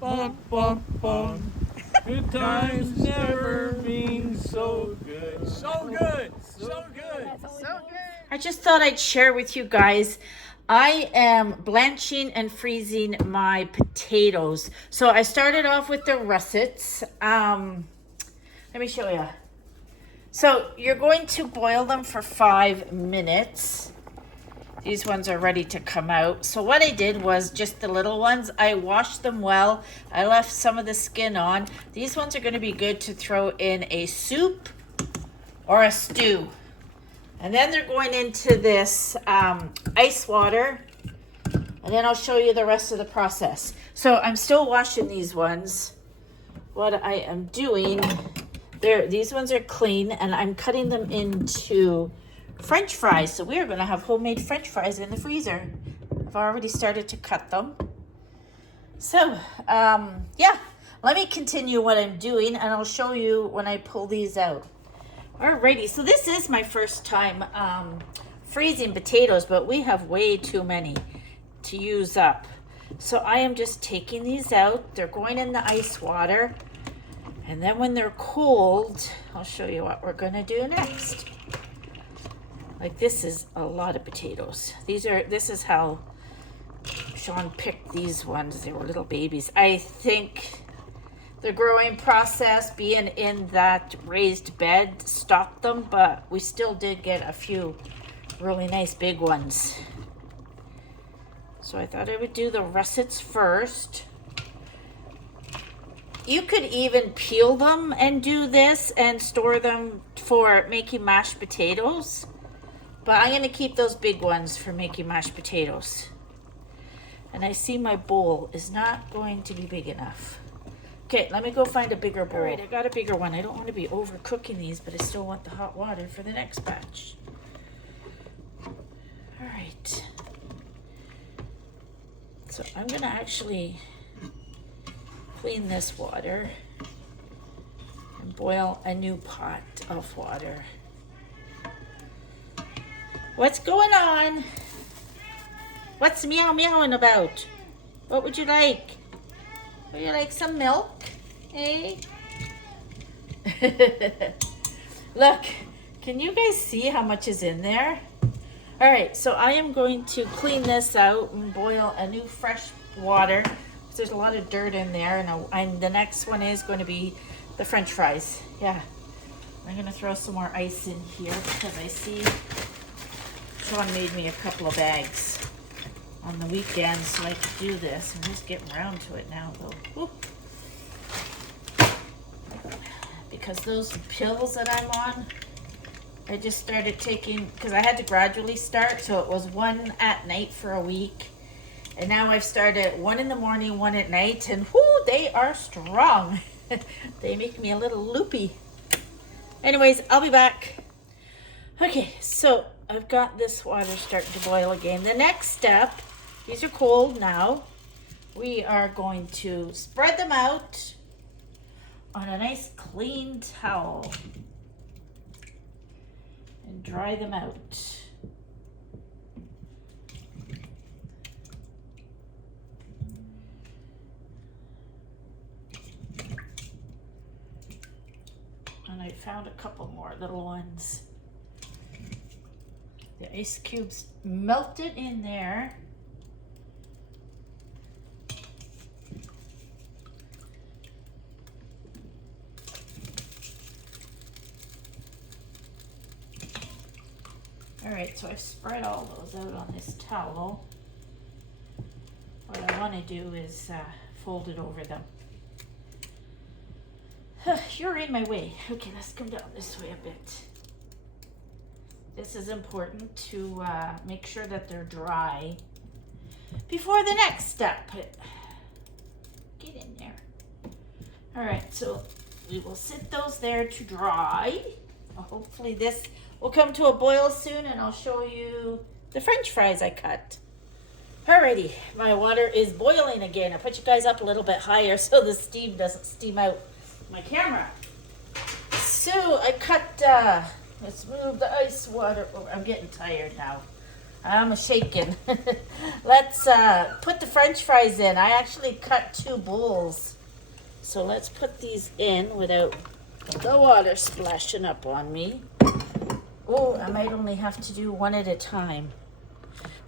bum, bum, bum. Good times never been so good. So good. So good. So good. I just thought I'd share with you guys. I am blanching and freezing my potatoes. So I started off with the russets. Let me show you. So you're going to boil them for 5 minutes. These ones are ready to come out. So what I did was just the little ones, I washed them well. I left some of the skin on. These ones are going to be good to throw in a soup or a stew. And then they're going into this ice water. And then I'll show you the rest of the process. So I'm still washing these ones. What I am doing, these ones are clean, and I'm cutting them into French fries. So we are going to have homemade French fries in the freezer. I've already started to cut them. So, yeah, let me continue what I'm doing, and I'll show you when I pull these out. Alrighty, so this is my first time freezing potatoes, but we have way too many to use up. So I am just taking these out. They're going in the ice water. And then when they're cold, I'll show you what we're going to do next. Like, this is a lot of potatoes. This is how Sean picked these ones. They were little babies. I think the growing process, being in that raised bed, stopped them, but we still did get a few really nice big ones. So I thought I would do the russets first. You could even peel them and do this and store them for making mashed potatoes. But I'm going to keep those big ones for making mashed potatoes. And I see my bowl is not going to be big enough. Okay, let me go find a bigger bowl. All right, I got a bigger one. I don't want to be overcooking these, but I still want the hot water for the next batch. All right. So I'm going to actually clean this water and boil a new pot of water. What's going on? What's meow meowing about? What would you like? Would you like some milk? Eh? Look, can you guys see how much is in there? All right, so I am going to clean this out and boil a new fresh water. There's a lot of dirt in there, and the next one is going to be the French fries. Yeah, I'm going to throw some more ice in here because I see Sean made me a couple of bags on the weekend so I could do this. I'm just getting around to it now, though. Woo. Because those pills that I'm on, I just started taking, because I had to gradually start, so it was one at night for a week. And now I've started 1 in the morning, 1 at night, and whoo, they are strong. They make me a little loopy. Anyways, I'll be back. Okay, so I've got this water starting to boil again. The next step, these are cold now. We are going to spread them out on a nice clean towel and dry them out. And I found a couple more little ones. The ice cubes melted in there. All right, so I've spread all those out on this towel. What I want to do is fold it over them. You're in my way. Okay, let's come down this way a bit. This is important to make sure that they're dry before the next step. Get in there. All right, so we will sit those there to dry. Hopefully this will come to a boil soon, and I'll show you the French fries I cut. Alrighty, my water is boiling again. I put you guys up a little bit higher so the steam doesn't steam out my camera. So I cut, let's move the ice water over. I'm getting tired now. I'm shaking. Let's put the French fries in. I actually cut 2 bowls. So let's put these in without the water splashing up on me. Oh, I might only have to do one at a time.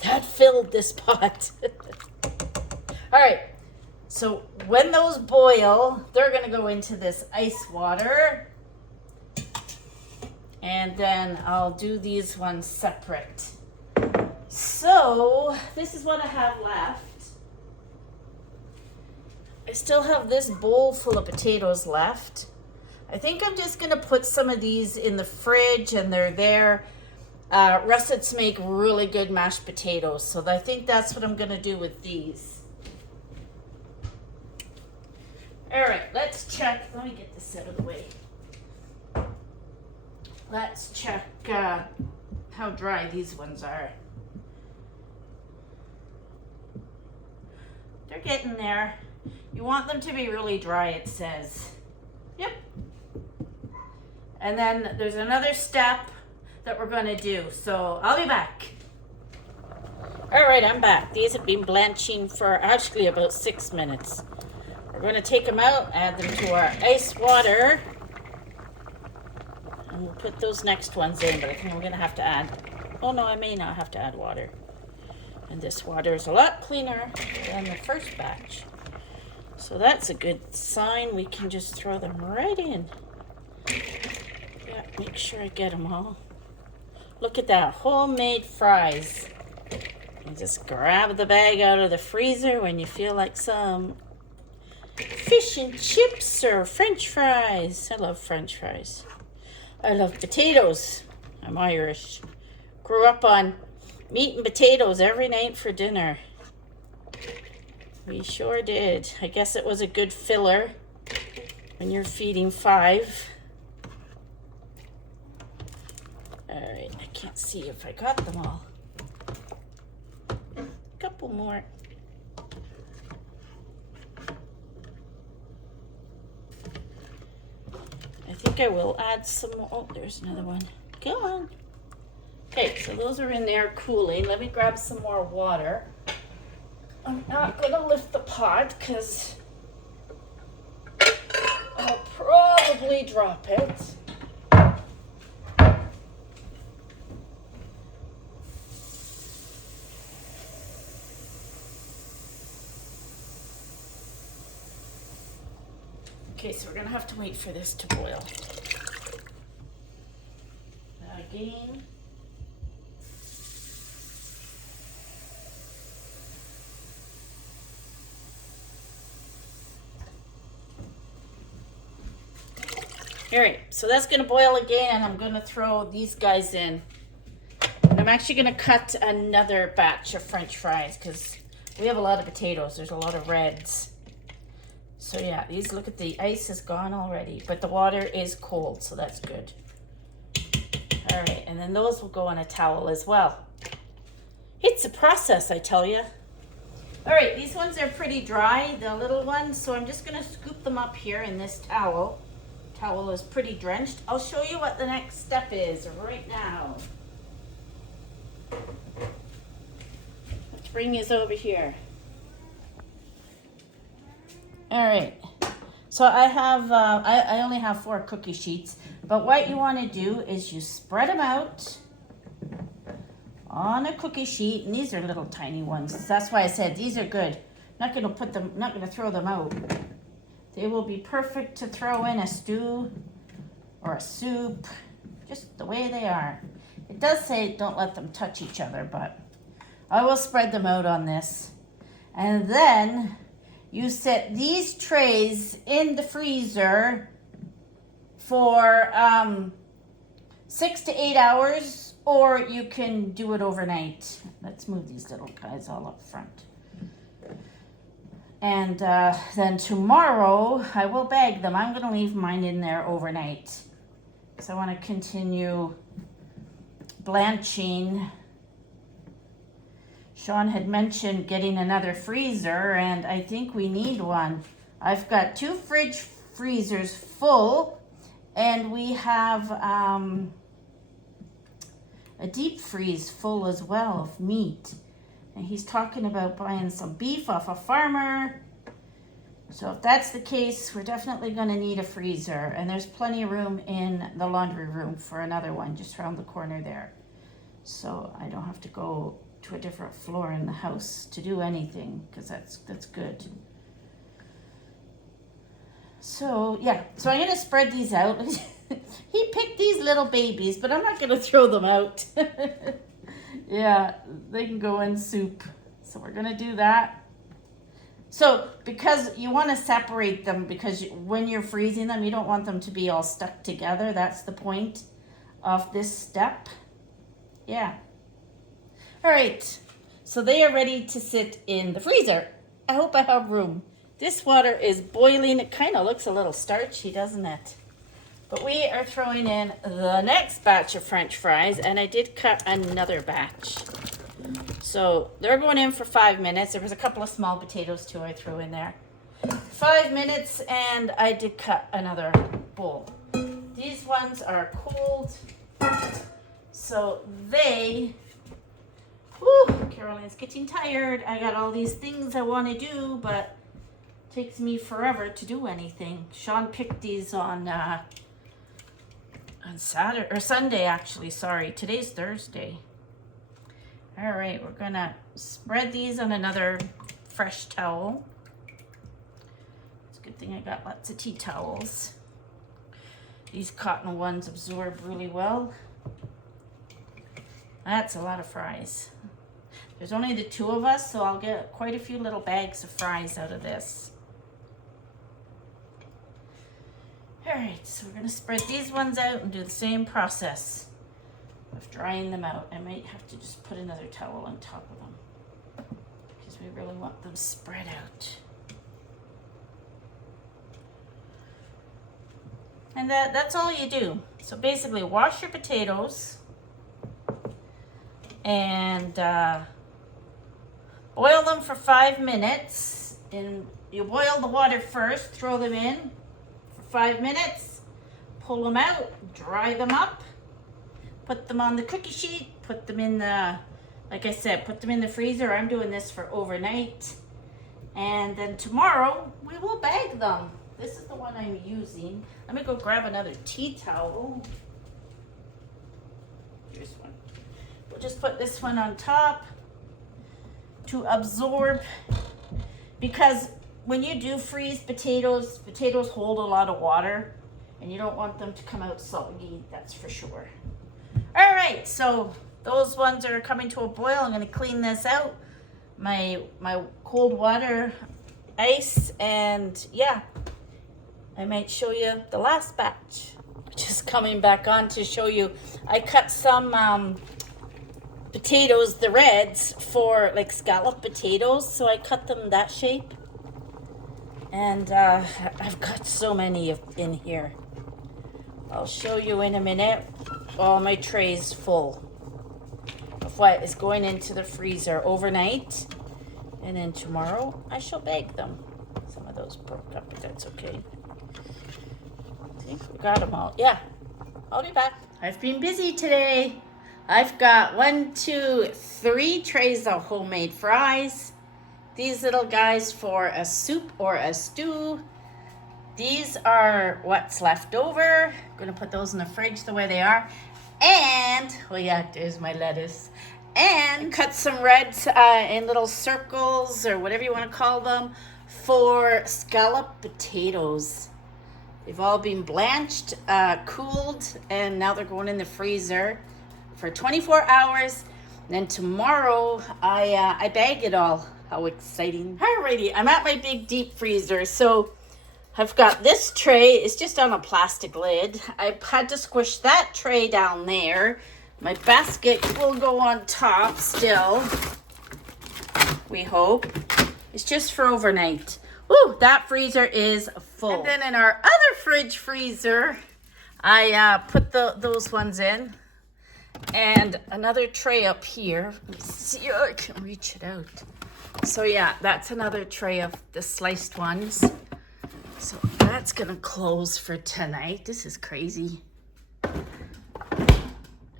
That filled this pot. All right. So when those boil, they're going to go into this ice water. And then I'll do these ones separate. So this is what I have left. I still have this bowl full of potatoes left. I think I'm just going to put some of these in the fridge, and they're there. Russets make really good mashed potatoes, so I think that's what I'm going to do with these. All right, let's check. Let me get this out of the way. Let's check how dry these ones are. They're getting there. You want them to be really dry, it says. Yep. And then there's another step that we're going to do. So I'll be back. All right, I'm back. These have been blanching for actually about 6 minutes. We're going to take them out, add them to our ice water. And we'll put those next ones in, but I think we're going to have to add, oh no, I may not have to add water. And this water is a lot cleaner than the first batch. So that's a good sign. We can just throw them right in. Yeah, make sure I get them all. Look at that, homemade fries. You just grab the bag out of the freezer when you feel like some fish and chips or French fries. I love French fries. I love potatoes. I'm Irish. Grew up on meat and potatoes every night for dinner. We sure did. I guess it was a good filler when you're feeding 5. All right, I can't see if I got them all. A couple more. I think I will add some more. Oh, there's another one. Come on. Okay, so those are in there cooling. Let me grab some more water. I'm not going to lift the pot because I'll probably drop it. Okay, so we're going to have to wait for this to boil. Again. All right, so that's going to boil again, and I'm going to throw these guys in. And I'm actually going to cut another batch of French fries because we have a lot of potatoes. There's a lot of reds. So yeah, these, look at the ice is gone already, but the water is cold, so that's good. All right, and then those will go on a towel as well. It's a process, I tell you. All right, these ones are pretty dry, the little ones, so I'm just going to scoop them up here in this towel. Towel is pretty drenched. I'll show you what the next step is right now. Let's bring these over here. All right, so I have, I only have 4 cookie sheets, but what you want to do is you spread them out on a cookie sheet, and these are little tiny ones. That's why I said these are good. Not going to put them, not going to throw them out. They will be perfect to throw in a stew or a soup, just the way they are. It does say don't let them touch each other, but I will spread them out on this. And then you set these trays in the freezer for 6 to 8 hours, or you can do it overnight. Let's move these little guys all up front. And then tomorrow I will bag them. I'm going to leave mine in there overnight because I want to continue blanching. Sean had mentioned getting another freezer, and I think we need one. I've got 2 fridge freezers full, and we have a deep freeze full as well of meat. And he's talking about buying some beef off a farmer. So if that's the case, we're definitely going to need a freezer. And there's plenty of room in the laundry room for another one just around the corner there. So I don't have to go to a different floor in the house to do anything, because that's good. So yeah, so I'm going to spread these out. He picked these little babies, but I'm not going to throw them out. Yeah, they can go in soup. So we're going to do that. So, because you want to separate them, because when you're freezing them, you don't want them to be all stuck together. That's the point of this step. Yeah. All right. So they are ready to sit in the freezer. I hope I have room. This water is boiling. It kind of looks a little starchy, doesn't it? But we are throwing in the next batch of French fries, and I did cut another batch. So they're going in for 5 minutes. There was a couple of small potatoes too I threw in there. 5 minutes, and I did cut another bowl. These ones are cold. So they, Caroline's getting tired. I got all these things I want to do, but it takes me forever to do anything. Sean picked these on Saturday, or Sunday actually, sorry. Today's Thursday. All right, we're gonna spread these on another fresh towel. It's a good thing I got lots of tea towels. These cotton ones absorb really well. That's a lot of fries. There's only the two of us, so I'll get quite a few little bags of fries out of this. All right, so we're gonna spread these ones out and do the same process of drying them out. I might have to just put another towel on top of them because we really want them spread out. And that's all you do. So basically wash your potatoes and boil them for 5 minutes. And you boil the water first, throw them in for 5 minutes, pull them out, dry them up, put them on the cookie sheet, put them in the, like I said, put them in the freezer. I'm doing this for overnight. And then tomorrow we will bag them. This is the one I'm using. Let me go grab another tea towel. Here's one. We'll just put this one on top to absorb, because when you do freeze potatoes, potatoes hold a lot of water and you don't want them to come out soggy, that's for sure. All right, so those ones are coming to a boil. I'm going to clean this out. My cold water, ice, and yeah, I might show you the last batch, which is coming back on to show you. I cut some potatoes, the reds, for like scallop potatoes, so I cut them that shape. And I've got so many in here. I'll show you in a minute. All my tray's full of what is going into the freezer overnight, and then tomorrow I shall bake them. Some of those broke up, but that's okay. I think we got them all. Yeah, I'll be back. I've been busy today. I've got 1, 2, 3 trays of homemade fries. These little guys for a soup or a stew. These are what's left over. I'm gonna put those in the fridge the way they are. And, oh yeah, there's my lettuce. And cut some reds in little circles, or whatever you want to call them, for scallop potatoes. They've all been blanched, cooled, and now they're going in the freezer for 24 hours. And then tomorrow I bag it all. How exciting. Alrighty, I'm at my big deep freezer. So I've got this tray. It's just on a plastic lid. I've had to squish that tray down there. My basket will go on top still, we hope. It's just for overnight. Ooh, that freezer is full. And then in our other fridge freezer, I put those ones in. And another tray up here. Let me see if I can reach it out. So yeah, that's another tray of the sliced ones. So that's gonna close for tonight. This is crazy.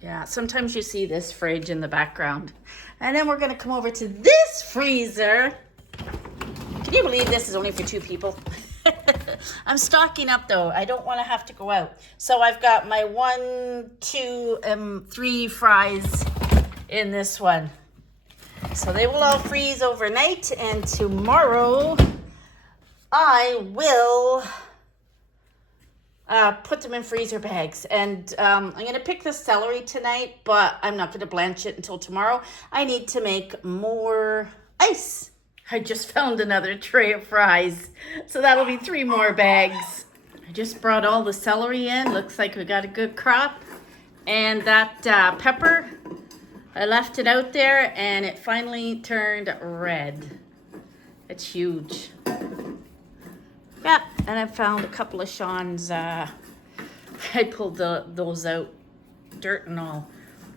Yeah, Yeah, sometimes you see this fridge in the background. And then we're gonna come over to this freezer. Can you believe this is only for 2 people? I'm stocking up though. I don't want to have to go out. So I've got my 1, 2, 3 fries in this one. So they will all freeze overnight, and tomorrow I will put them in freezer bags. And I'm going to pick the celery tonight, but I'm not going to blanch it until tomorrow. I need to make more ice. I just found another tray of fries, so that'll be 3 more bags. I just brought all the celery in. Looks like we got a good crop. And that pepper, I left it out there and it finally turned red. It's huge. Yeah, and I found a couple of Sean's, I pulled those out, dirt and all.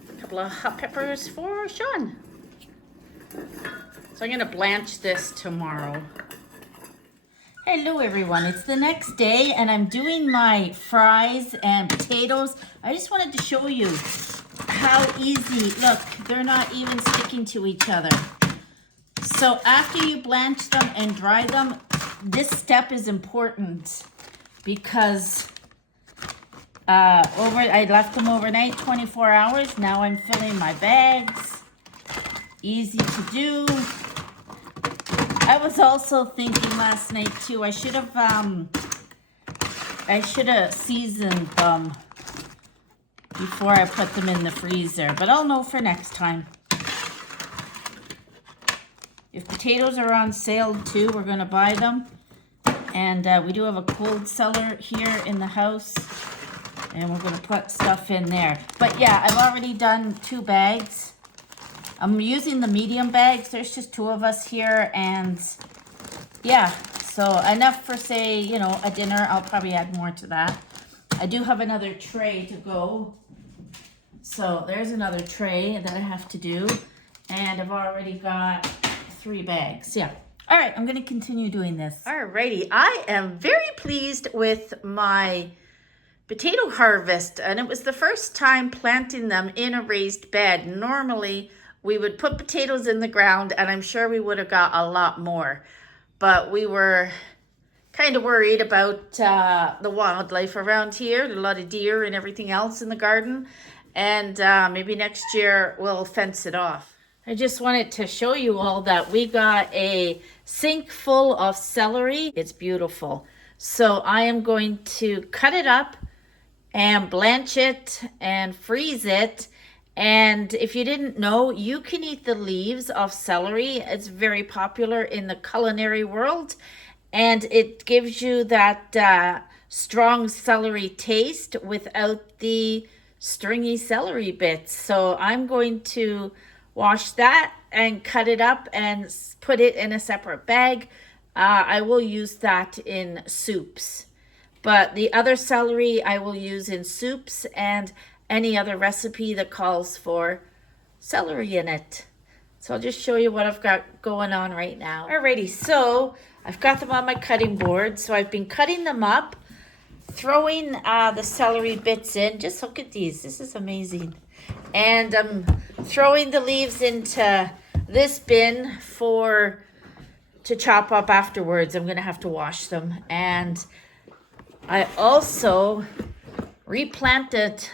A couple of hot peppers for Sean. So I'm gonna blanch this tomorrow. Hello everyone, it's the next day and I'm doing my fries and potatoes. I just wanted to show you how easy, look, they're not even sticking to each other. So after you blanch them and dry them, this step is important because I left them overnight, 24 hours. Now I'm filling my bags. Easy to do. I was also thinking last night too, I should have seasoned them before I put them in the freezer, but I'll know for next time. If potatoes are on sale too, we're gonna buy them. And we do have a cold cellar here in the house, and we're gonna put stuff in there. But yeah, I've already done 2 bags. I'm using the medium bags. There's just 2 of us here, and yeah, so enough for, say, you know, a dinner. I'll probably add more to that. I do have another tray to go. So there's another tray that I have to do, and I've already got 3 bags. Yeah. All right, I'm going to continue doing this. All righty. I am very pleased with my potato harvest, and it was the first time planting them in a raised bed. Normally, we would put potatoes in the ground, and I'm sure we would have got a lot more. But we were kind of worried about the wildlife around here, a lot of deer and everything else in the garden. And maybe next year we'll fence it off. I just wanted to show you all that we got a sink full of celery. It's beautiful. So I am going to cut it up and blanch it and freeze it. And if you didn't know, you can eat the leaves of celery. It's very popular in the culinary world, and it gives you that strong celery taste without the stringy celery bits. So I'm going to wash that and cut it up and put it in a separate bag. I will use that in soups, but the other celery I will use in soups and any other recipe that calls for celery in it. So I'll just show you what I've got going on right now. Alrighty, so I've got them on my cutting board. So I've been cutting them up, throwing the celery bits in. Just look at these, this is amazing. And I'm throwing the leaves into this bin to chop up afterwards. I'm gonna have to wash them. And I also replanted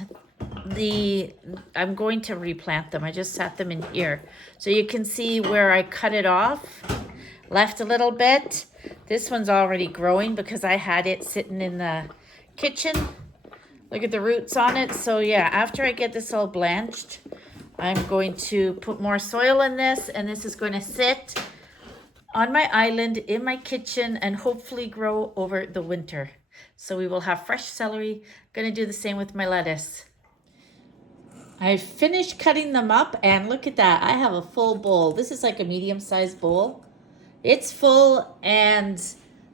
I'm going to replant them. I just set them in here. So you can see where I cut it off, left a little bit. This one's already growing because I had it sitting in the kitchen. Look at the roots on it. So yeah, after I get this all blanched, I'm going to put more soil in this, and this is going to sit on my island in my kitchen and hopefully grow over the winter. So we will have fresh celery. Going to do the same with my lettuce. I finished cutting them up, and look at that. I have a full bowl. This is like a medium-sized bowl. It's full, and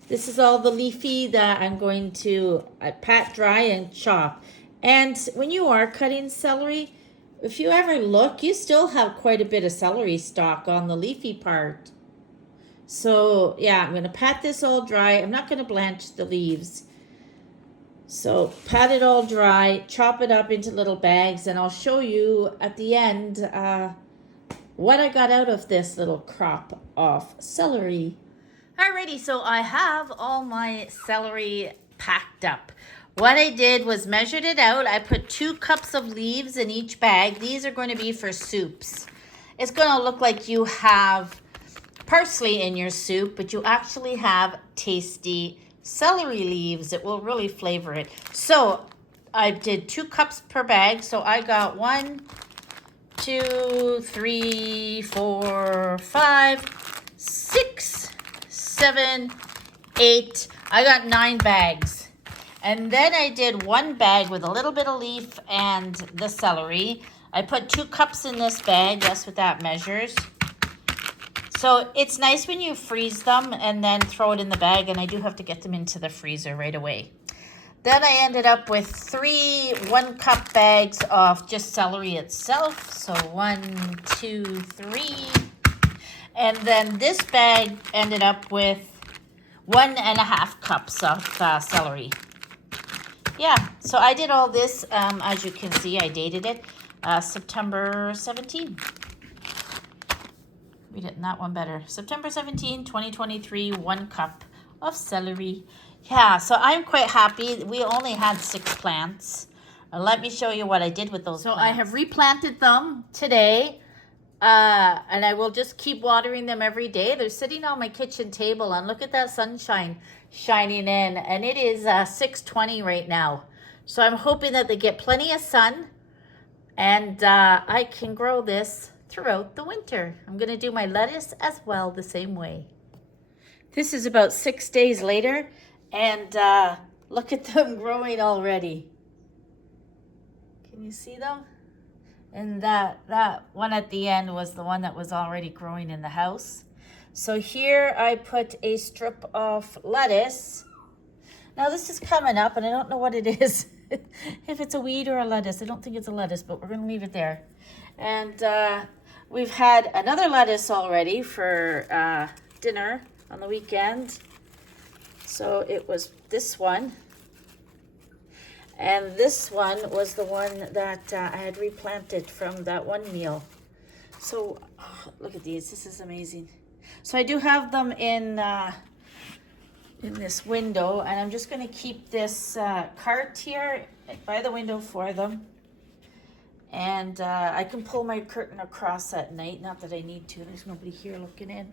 this is all the leafy that I'm going to pat dry and chop. And when you are cutting celery, if you ever look, you still have quite a bit of celery stalk on the leafy part. So yeah, I'm going to pat this all dry. I'm not going to blanch the leaves. So pat it all dry, chop it up into little bags, and I'll show you at the end what I got out of this little crop of celery. Alrighty, so I have all my celery packed up. What I did was measured it out. I put 2 cups of leaves in each bag. These are going to be for soups. It's going to look like you have parsley in your soup, but you actually have tasty celery leaves. It will really flavor it. So I did 2 cups per bag. So I got 1, 2, 3, 4, 5, 6, 7, 8. I got 9 bags. And then I did 1 bag with a little bit of leaf and the celery. I put 2 cups in this bag. That's what that measures. So it's nice when you freeze them and then throw it in the bag, and I do have to get them into the freezer right away. Then I ended up with 3 1-cup bags of just celery itself. So 1, 2, 3. And then this bag ended up with 1.5 cups of celery. Yeah, so I did all this, as you can see, I dated it, September 17. Read it in that one better. September 17, 2023, 1 cup of celery. Yeah, so I'm quite happy. We only had 6 plants. Let me show you what I did with those plants. I have replanted them today, and I will just keep watering them every day. They're sitting on my kitchen table, and look at that sunshine shining in, and it is 6:20 right now. So I'm hoping that they get plenty of sun, and I can grow this throughout the winter. I'm going to do my lettuce as well the same way. This is about 6 days later, and look at them growing already. Can you see them? And that one at the end was the one that was already growing in the house. So here I put a strip of lettuce. Now this is coming up, and I don't know what it is. If it's a weed or a lettuce. I don't think it's a lettuce, but we're going to leave it there. And we've had another lettuce already for dinner on the weekend. So it was this one. And this one was the one that I had replanted from that one meal. So look at these. This is amazing. So I do have them in this window, and I'm just going to keep this cart here by the window for them. And I can pull my curtain across at night. Not that I need to. There's nobody here looking in.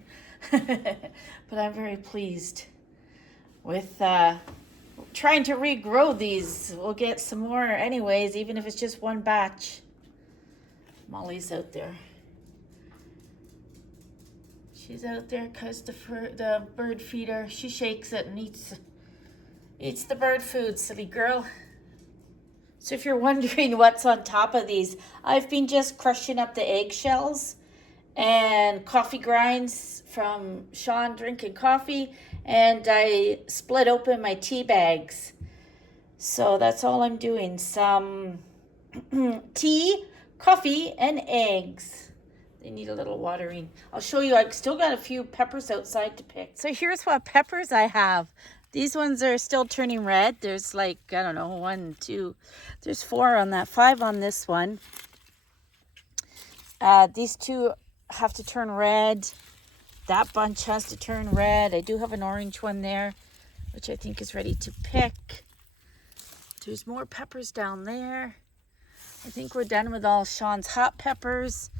But I'm very pleased with trying to regrow these. We'll get some more anyways, even if it's just 1 batch. Molly's out there. She's out there because the bird feeder, she shakes it and eats the bird food, silly girl. So if you're wondering what's on top of these, I've been just crushing up the eggshells and coffee grinds from Sean drinking coffee, and I split open my tea bags. So that's all I'm doing. Some tea, coffee, and eggs. They need a little watering. I'll show you. I still got a few peppers outside to pick. So here's what peppers I have. These ones are still turning red. There's like, I don't know, 1, 2. There's 4 on that, 5 on this one. These 2 have to turn red. That bunch has to turn red. I do have an orange one there, which I think is ready to pick. There's more peppers down there. I think we're done with all Sean's hot peppers.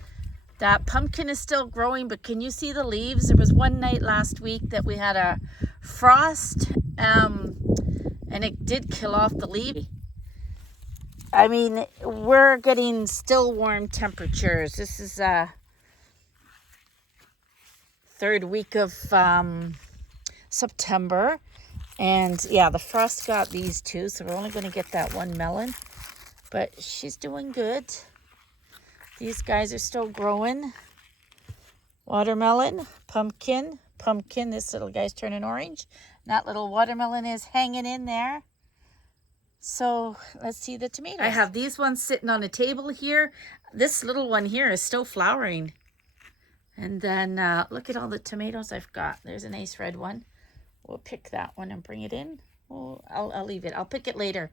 That pumpkin is still growing, but can you see the leaves? There was one night last week that we had a frost, and it did kill off the leaf. I mean, we're getting still warm temperatures. This is 3rd week of September. And yeah, the frost got these 2, so we're only going to get that 1 melon. But she's doing good. These guys are still growing. Watermelon, pumpkin. This little guy's turning orange. That little watermelon is hanging in there. So let's see the tomatoes. I have these ones sitting on a table here. This little one here is still flowering. And then look at all the tomatoes I've got. There's a nice red one. We'll pick that one and bring it in. Oh, I'll leave it. I'll pick it later.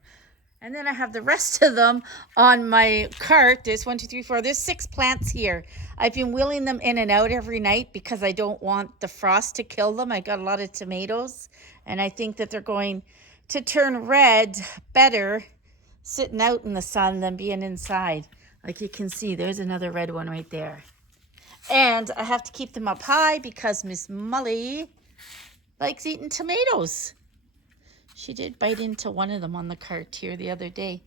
And then I have the rest of them on my cart. There's 1, 2, 3, 4. There's 6 plants here. I've been wheeling them in and out every night because I don't want the frost to kill them. I got a lot of tomatoes, and I think that they're going to turn red better sitting out in the sun than being inside. Like you can see, there's another red one right there. And I have to keep them up high because Miss Molly likes eating tomatoes. She did bite into one of them on the cart here the other day.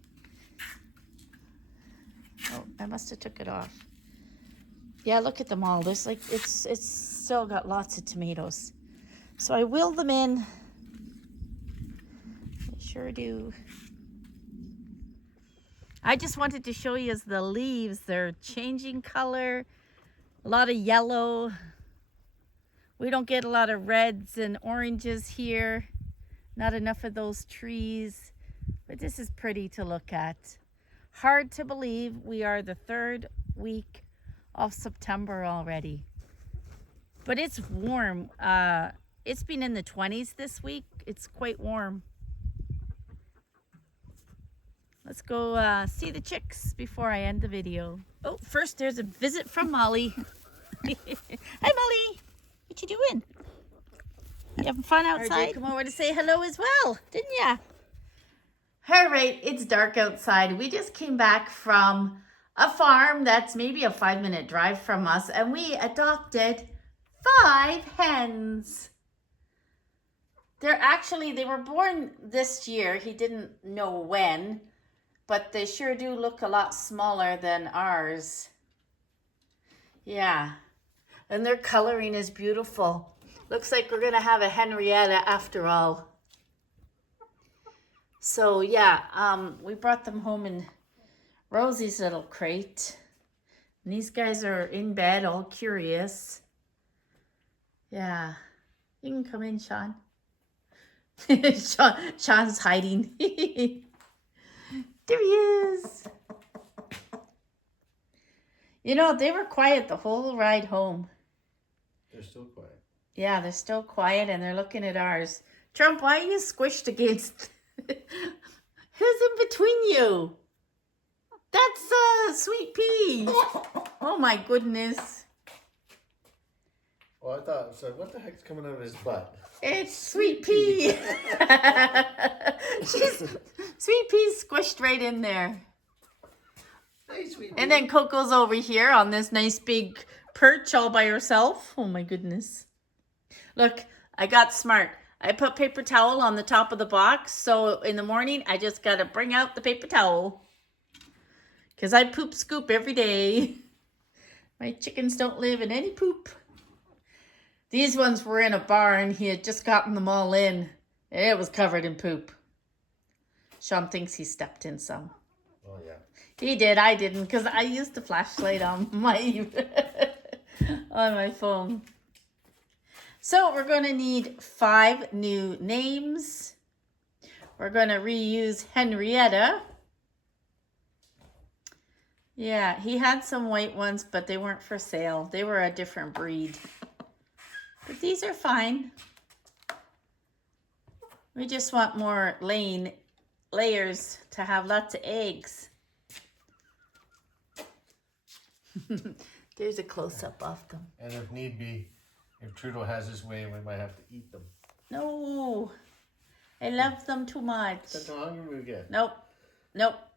Oh, I must have took it off. Yeah, look at them all. There's like, it's still got lots of tomatoes. So I wheel them in. I sure do. I just wanted to show you the leaves. They're changing color. A lot of yellow. We don't get a lot of reds and oranges here. Not enough of those trees, but this is pretty to look at. Hard to believe we are the 3rd week of September already. But it's warm. It's been in the 20s this week. It's quite warm. Let's go see the chicks before I end the video. Oh, first there's a visit from Molly. Hi, Molly. What you doing? You having fun outside? RJ, come over to say hello as well, didn't ya? All right, it's dark outside. We just came back from a farm that's maybe a 5-minute drive from us, and we adopted 5 hens. They were born this year. He didn't know when, but they sure do look a lot smaller than ours. Yeah, and their coloring is beautiful. Looks like we're going to have a Henrietta after all. So, yeah, we brought them home in Rosie's little crate. And these guys are in bed, all curious. Yeah. You can come in, Sean. Sean's hiding. There he is. You know, they were quiet the whole ride home. They're still quiet. Yeah, they're still quiet and they're looking at ours. Trump, why are you squished against? Who's in between you? That's Sweet Pea. Oh my goodness. Well, I thought, so what the heck's coming out of his butt? It's Sweet Pea. Sweet Pea's squished right in there. Hey, Sweet Pea. And then Coco's over here on this nice big perch all by herself. Oh my goodness. Look, I got smart. I put paper towel on the top of the box. So in the morning, I just got to bring out the paper towel. Because I poop scoop every day. My chickens don't live in any poop. These ones were in a barn. He had just gotten them all in. It was covered in poop. Sean thinks he stepped in some. Oh, yeah. He did. I didn't because I used the flashlight on my, on my phone. So we're going to need 5 new names. We're going to reuse Henrietta. Yeah, he had some white ones, but they weren't for sale. They were a different breed. But these are fine. We just want more layers to have lots of eggs. There's a close-up of them. And if need be, if Trudeau has his way, we might have to eat them. No, I love them too much. That's how hungry we get. Nope,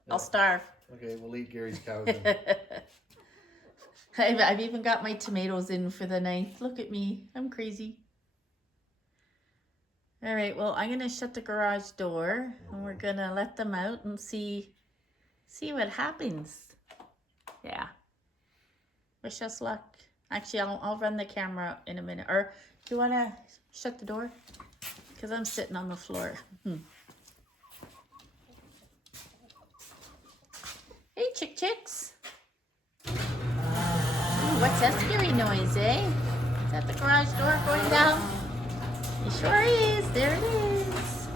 I'll starve. Okay, we'll eat Gary's cows then. I've even got my tomatoes in for the night. Look at me, I'm crazy. All right, well, I'm gonna shut the garage door and we're gonna let them out and see what happens. Yeah. Wish us luck. Actually, I'll run the camera in a minute. Or do you want to shut the door? Because I'm sitting on the floor. Hey, chicks. Ooh, what's that scary noise, eh? Is that the garage door going down? It sure is. There it is.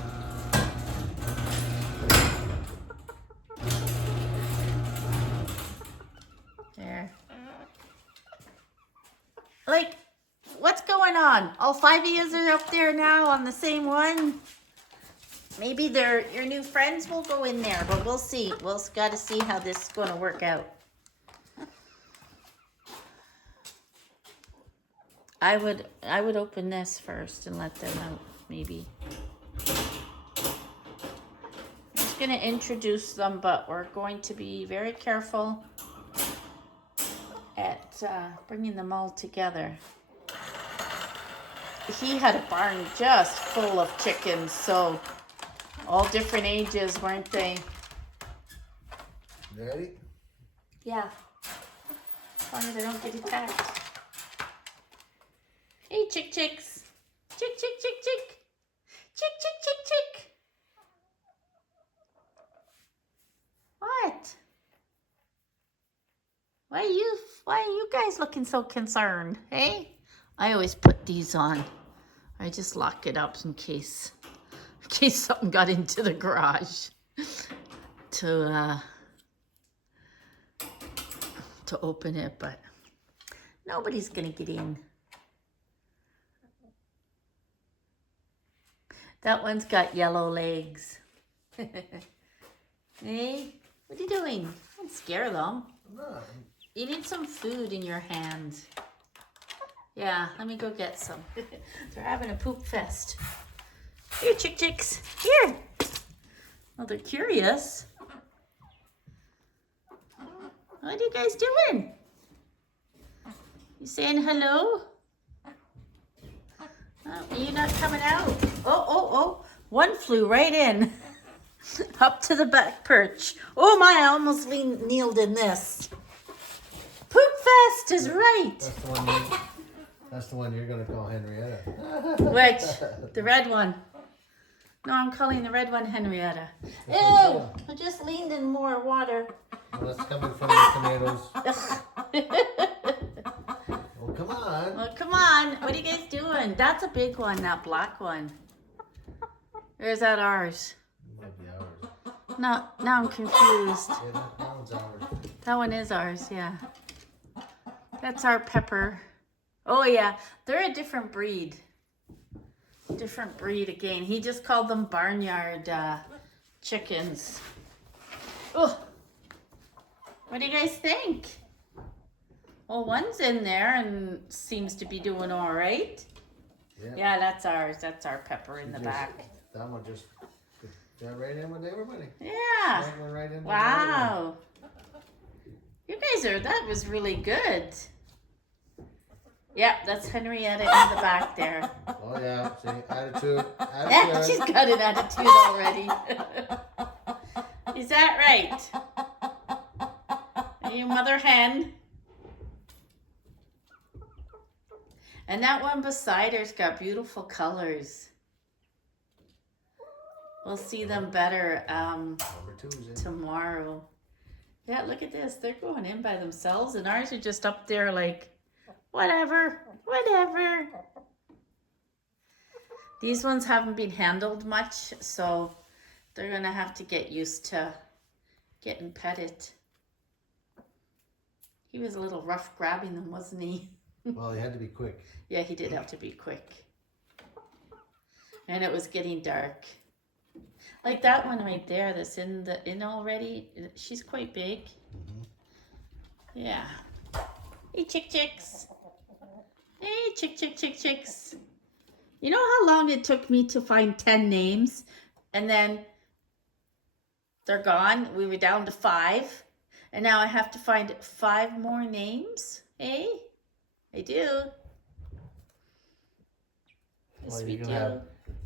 There. Like, what's going on? All 5 of you are up there now on the same one? Maybe your new friends will go in there, but we'll see. We'll got to see how this is going to work out. I would open this first and let them out, maybe. I'm just going to introduce them, but we're going to be very careful at bringing them all together. He had a barn just full of chickens, so all different ages, weren't they? Ready? Yeah. As long as I don't get attacked. Hey, chicks. Chick. Chick. What? Why are you guys looking so concerned, hey? I always put these on. I just lock it up in case something got into the garage to open it, but nobody's gonna get in. That one's got yellow legs. Hey, what are you doing? Don't scare them. No. You need some food in your hand. Yeah, let me go get some. They're having a poop fest. Here, chicks. Here. Well, they're curious. What are you guys doing? You saying hello? Oh, are you not coming out? Oh. One flew right in. Up to the back perch. Oh my, I almost kneeled in this. Poop fest is right. That's the one you're going to call Henrietta. Which? The red one. No, I'm calling the red one Henrietta. Ew! I just leaned in more water. Well, that's coming from the tomatoes. Oh, come on. Well, come on. What are you guys doing? That's a big one, that black one. Or is that ours? It might be ours. No, now I'm confused. Yeah, that one's ours. That one is ours, yeah. That's our pepper. Oh, yeah. They're a different breed. Different breed again. He just called them barnyard chickens. Oh, what do you guys think? Well, one's in there and seems to be doing all right. Yeah, that's ours. That's our pepper in the back. That one just got right in with everybody. Yeah. That one right in with Wow. You guys that was really good. Yeah, that's Henrietta in the back there. Oh, yeah. See, attitude. Yeah, she's got an attitude already. Is that right? Are you mother hen? And that one beside her's got beautiful colors. We'll see them better Number 2 is in. tomorrow. Yeah, look at this. They're going in by themselves, and ours are just up there like, whatever. These ones haven't been handled much, so they're going to have to get used to getting petted. He was a little rough grabbing them, wasn't he? Well, he had to be quick. Yeah, he did have to be quick. And it was getting dark. Like that one right there that's in already. She's quite big. Mm-hmm. Yeah. Hey, chicks. Hey, chicks. You know how long it took me to find 10 names? And then they're gone. We were down to 5. And now I have to find 5 more names. Hey? I do. Yes, Well, we you're do. going to have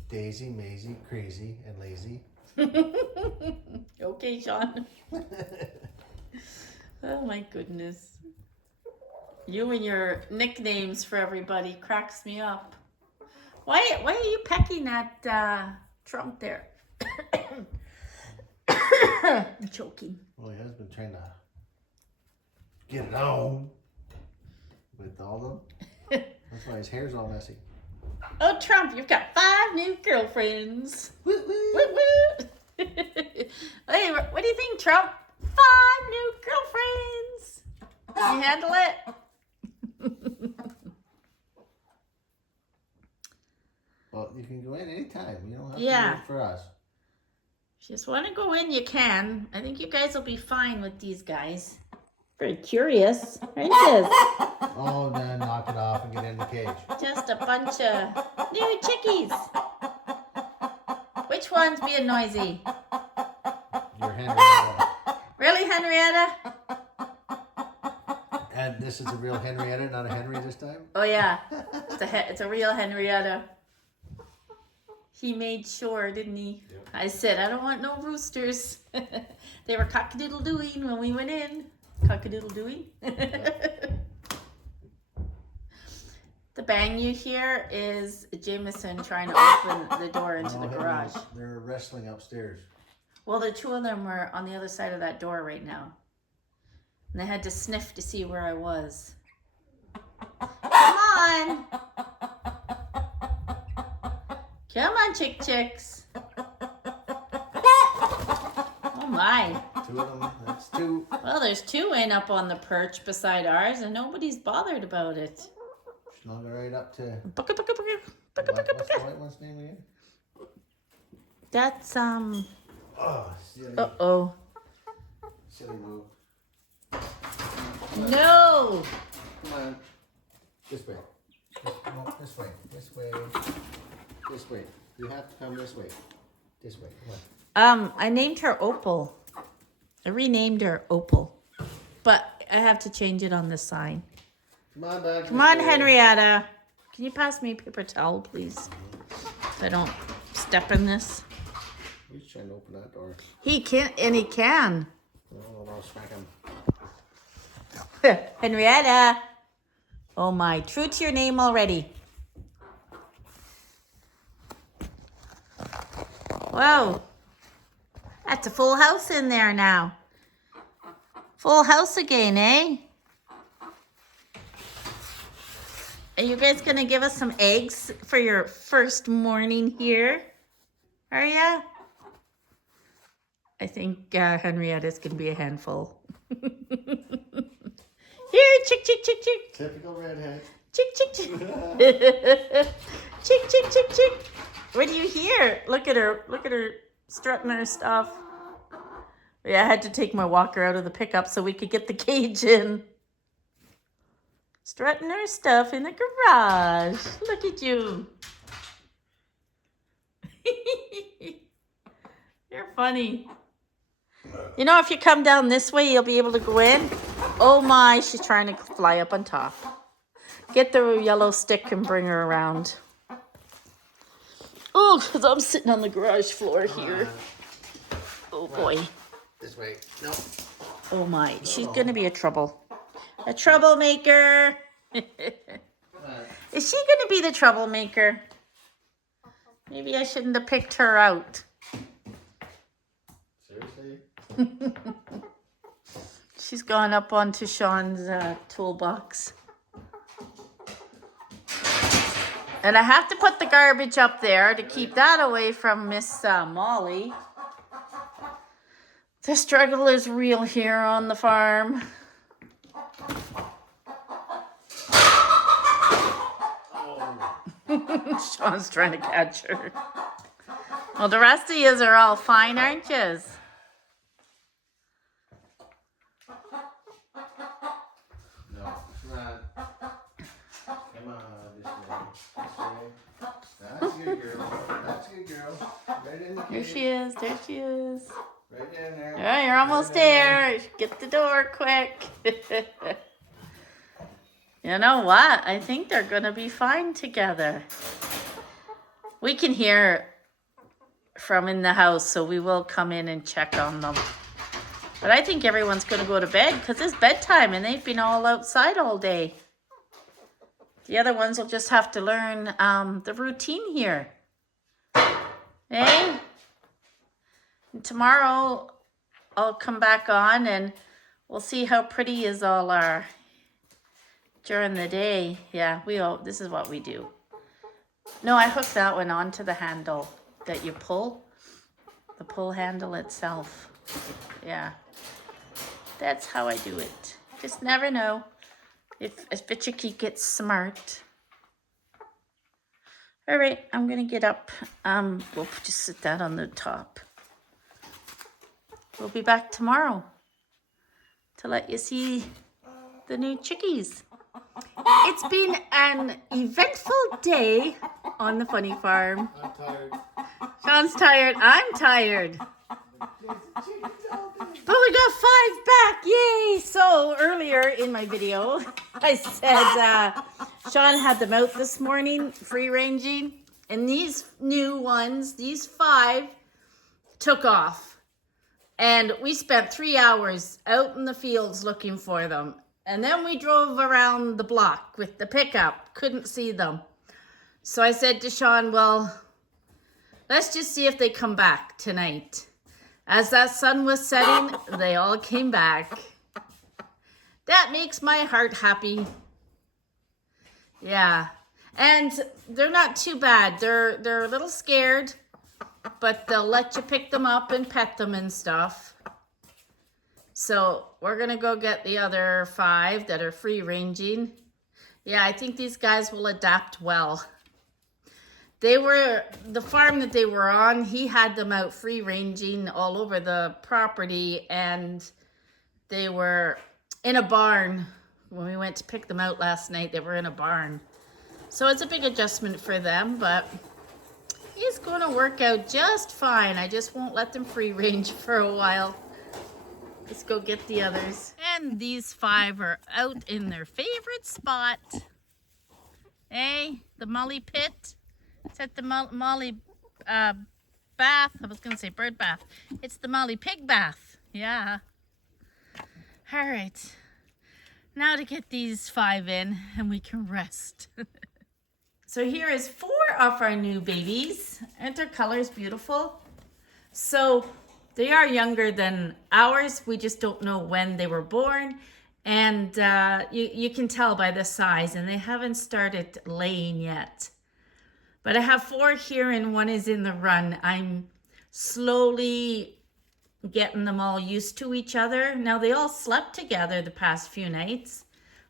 Daisy, Maisie, Crazy, and Lazy. Okay, Sean. Oh my goodness. You and your nicknames for everybody cracks me up. Why are you pecking that trunk there? I'm choking. Well, he has been trying to get it on with all of them. That's why his hair's all messy. Oh, Trump, you've got 5 new girlfriends. Woo, woo. Woo woo. Hey, what do you think, Trump? 5 new girlfriends. Can you handle it? Well, you can go in anytime. You don't have to Yeah. wait for us. If you just want to go in, you can. I think you guys will be fine with these guys. Very curious, aren't you? Oh, then knock it off and get in the cage. Just a bunch of new chickies. Which one's being noisy? Your Henrietta. Really, Henrietta? And this is a real Henrietta, not a Henry this time? Oh yeah, it's a real Henrietta. He made sure, didn't he? Yep. I said, I don't want no roosters. They were cock-a-doodle-dooing when we went in. Cock-a-doodle-dooing. The bang you hear is Jameson trying to open the door into the garage. They're wrestling upstairs. Well, the two of them were on the other side of that door right now. And they had to sniff to see where I was. Come on! Come on, chicks. Oh my. Two of them, that's two. Well, there's two in up on the perch beside ours, and nobody's bothered about it. Snuggle right up to. What's the white one's name again? That's Oh, silly. Uh-oh. Silly move. No! Come on. This way. No, this way. This way. This way. You have to come this way. This way. Come on. I named her Opal. I renamed her Opal. But I have to change it on the sign. Come on, bud. Come on, Henrietta. Can you pass me a paper towel, please? So I don't step in this. He's trying to open that door. He can't, and he can. Oh, I'll smack him. Henrietta. Oh my, true to your name already. Whoa. That's a full house in there now. Full house again, eh? Are you guys going to give us some eggs for your first morning here? Are ya? I think Henrietta's going to be a handful. Here, chick. Typical redhead. Chick. Chick. What do you hear? Look at her strutting her stuff. Yeah, I had to take my walker out of the pickup so we could get the cage in. Strutting her stuff in the garage. Look at you. You're funny. You know, if you come down this way, you'll be able to go in. Oh my, she's trying to fly up on top. Get the yellow stick and bring her around. Oh, because I'm sitting on the garage floor here. Oh boy. This way. No. Oh my, she's going to be a troublemaker. Is she going to be the troublemaker? Maybe I shouldn't have picked her out. Seriously? She's gone up onto Sean's toolbox. And I have to put the garbage up there to keep that away from Miss Molly. The struggle is real here on the farm. Sean's trying to catch her. Well, the rest of yous are all fine, aren't yous? No. Come on. Come on. This way. That's a good girl. That's a good girl. Right in the cage. There she is. Right in there. Oh, you're almost there. Get the door quick. You know what? I think they're going to be fine together. We can hear from in the house, so we will come in and check on them. But I think everyone's going to go to bed because it's bedtime and they've been all outside all day. The other ones will just have to learn the routine here. Eh? And tomorrow I'll come back on and we'll see how pretty yous all are during the day. Yeah, this is what we do. No, I hooked that one onto the handle that you pull. The pull handle itself. Yeah. That's how I do it. Just never know if a chickie gets smart. All right, I'm going to get up. We'll just sit that on the top. we'll be back tomorrow to let you see the new chickies. It's been an eventful day on the funny farm. I'm tired. Sean's tired. I'm tired. But we got 5 back. Yay! So earlier in my video, I said Sean had them out this morning, free ranging. And these new ones, these 5, took off. And we spent 3 hours out in the fields looking for them. And then we drove around the block with the pickup. Couldn't see them. So I said to Sean, well, let's just see if they come back tonight. As that sun was setting, they all came back. That makes my heart happy. Yeah. And they're not too bad. They're a little scared, but they'll let you pick them up and pet them and stuff. So we're going to go get the other 5 that are free ranging. Yeah, I think these guys will adapt well. The farm that they were on, he had them out free ranging all over the property, and they were in a barn. When we went to pick them out last night, they were in a barn. So it's a big adjustment for them, but it's going to work out just fine. I just won't let them free range for a while. Let's go get the others. And these 5 are out in their favorite spot. Hey, the Molly pit. It's at the Molly bath. I was going to say bird bath. It's the Molly pig bath. Yeah. All right. Now to get these 5 in and we can rest. So here is 4 of our new babies. Aren't their colors beautiful? So they are younger than ours. We just don't know when they were born. And you can tell by the size, and they haven't started laying yet. But I have 4 here and 1 is in the run. I'm slowly getting them all used to each other. Now they all slept together the past few nights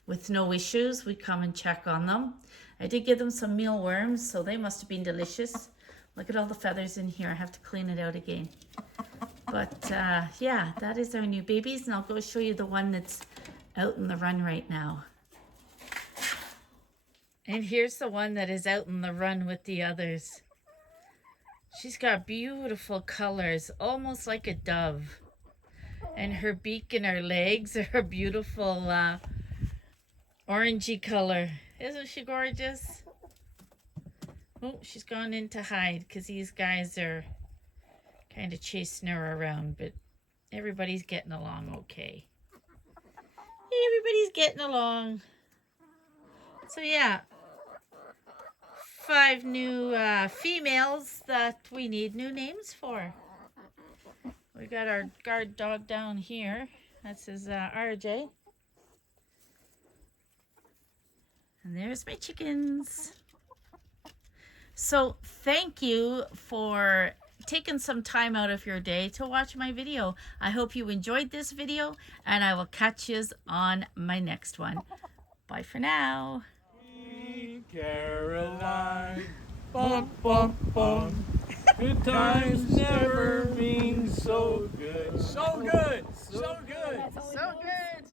with no issues. We come and check on them. I did give them some mealworms, so they must have been delicious. Look at all the feathers in here. I have to clean it out again. But yeah, that is our new babies, and I'll go show you the one that's out in the run right now. And here's the one that is out in the run with the others. She's got beautiful colors, almost like a dove. And her beak and her legs are a beautiful orangey color. Isn't she gorgeous? Oh, she's gone in to hide because these guys are kind of chasing her around, but everybody's getting along okay. Everybody's getting along. So yeah, 5 new females that we need new names for. We got our guard dog down here. That's his RJ. And there's my chickens. So thank you for taking some time out of your day to watch my video. I hope you enjoyed this video, and I will catch you on my next one. Bye for now. Caroline, bum, bum, bum. Good times never been so good. So good.